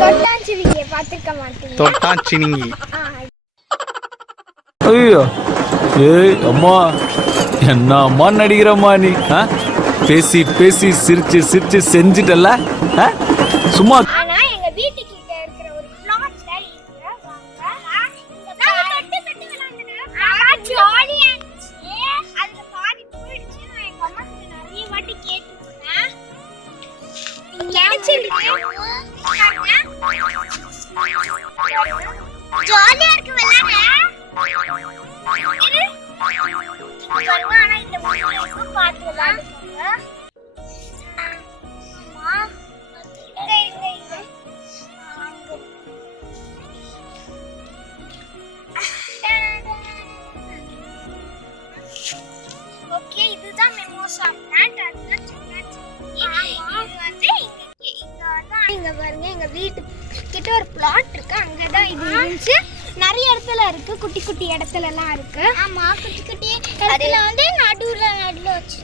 தொட்டாச்சிவிங்கியை பார்த்துக்க மாட்டீங்க. தொட்டாச்சினிங்கி. ஐயோ ஏய் அம்மா என்ன அம்மா நடிக்கிறம்மா நீ? பேசி பேசி சிரிச்சு சிரிச்சு செஞ்சுட்டல சும்மா. ஆனா எங்க வீட்டு கிட்ட இருக்கிற ஒரு பிளாட்ல ஜாலியா இருந்துச்சு. அதுல பாதி போயிடுச்சு. நான் எங்க அம்மா கிட்ட நிறைய வாட்டி கேட்டுருக்கேன். ஜாலியா இருக்கு விளையாட. ஆனா இந்த மூணு பார்த்து விளையாடுங்க. ஓகே, இதுதான் மெமோசா பிளான்ட். அதுதான் சொன்னாச்சு. இங்க பாருங்க, எங்க வீட்டு கிட்ட ஒரு பிளாட் இருக்கு. அங்கதான் இது இருந்துச்சு. நிறைய இடத்துல இருக்கு, குட்டி குட்டி இடத்துல எல்லாம் இருக்கு. ஆமா, குட்டி குட்டி இடத்துல வந்து நடுவுல வச்சு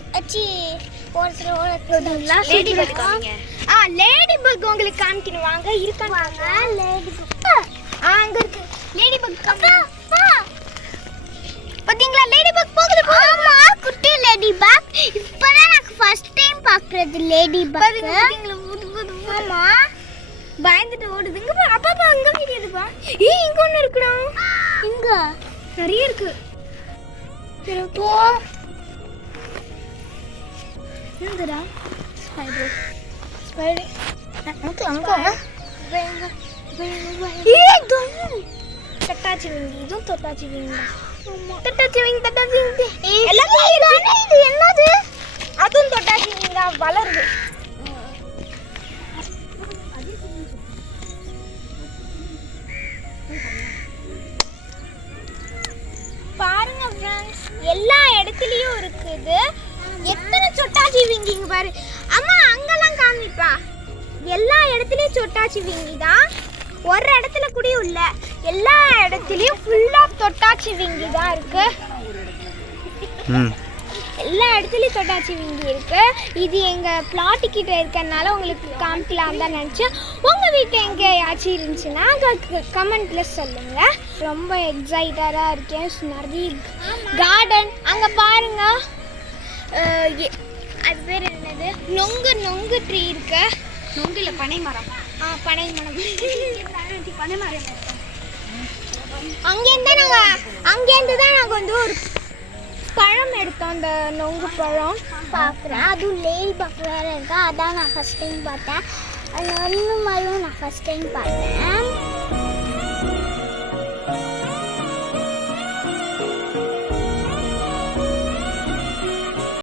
லேடி பக் உங்களுக்கு காமிக்கணும். வாங்க, இருக்காங்க லேடி பக். அங்க இருக்கு லேடி பக். பாத்தீங்களா லேடி பக் போகுது. ஆமா, குட்டி லேடி பக். இப்பதான் நான் ஃபர்ஸ்ட் டைம் பார்க்கிறது லேடி பக். ஆமா, பயந்துட்டு ஓடுதுங்க. அப்பா அங்க விடுதுப்பா. இங்க ஒண்ணு இருக்குடா. இங்க நிறைய இருக்கு. சரி போ. என்னடா ஸ்பைடர் அங்க தொட்டாச்சி விங்கி. இதுவும் தொட்டாச்சி விங்கி. தொட்டாச்சி விங்கி எல்லாமே இது என்னது? அதுவும் தொட்டாச்சி விங்கி வளருது. பாருங்க फ्रेंड्स, எல்லா இடத்துலயும் இருக்குது. எத்தனை சொட்டாச்சி விங்கிங்க பாரு. அம்மா அங்கலாம் காமிப்பா. எல்லா இடத்துலயும் சொட்டாச்சி விங்கி தான். ஒரு இடத்துல கூட இல்ல. எல்லா இடத்துலயும் ஃபுல்லா தொட்டாச்சி விங்கி தான் இருக்கு. எல்லா இடத்துலயும் தொட்டாச்சி விங்கி இருக்கு. இது எங்க பிளாட் கிட்ட இருக்கறனால உங்களுக்கு காமிக்கலாம் தான் நினைச்சேன். உங்க வீட்டு எங்கேயாச்சும் இருந்துச்சுன்னா கமெண்ட்ல சொல்லுங்க. ரொம்ப எக்ஸைட்டடா இருக்கேன். நிறைய கார்டன் அங்க பாருங்க. அது பேர் என்னது? நொங்கு ட்ரீ இருக்கு. நொங்குல பனை மரம். பனை மரம். பனை மரம். அங்கேருந்து தான் நாங்கள் வந்து ஒரு பழம் எடுத்தோம். அந்த நொங்கு பழம் பார்க்குறேன். அதுவும் லேடி பக் வேறு இருக்கா. அதான் நான் ஃபஸ்ட் டைம் பார்த்தேன். அது ஒன்று மாதிரியும் நான் ஃபஸ்ட் டைம் பார்த்தேன்.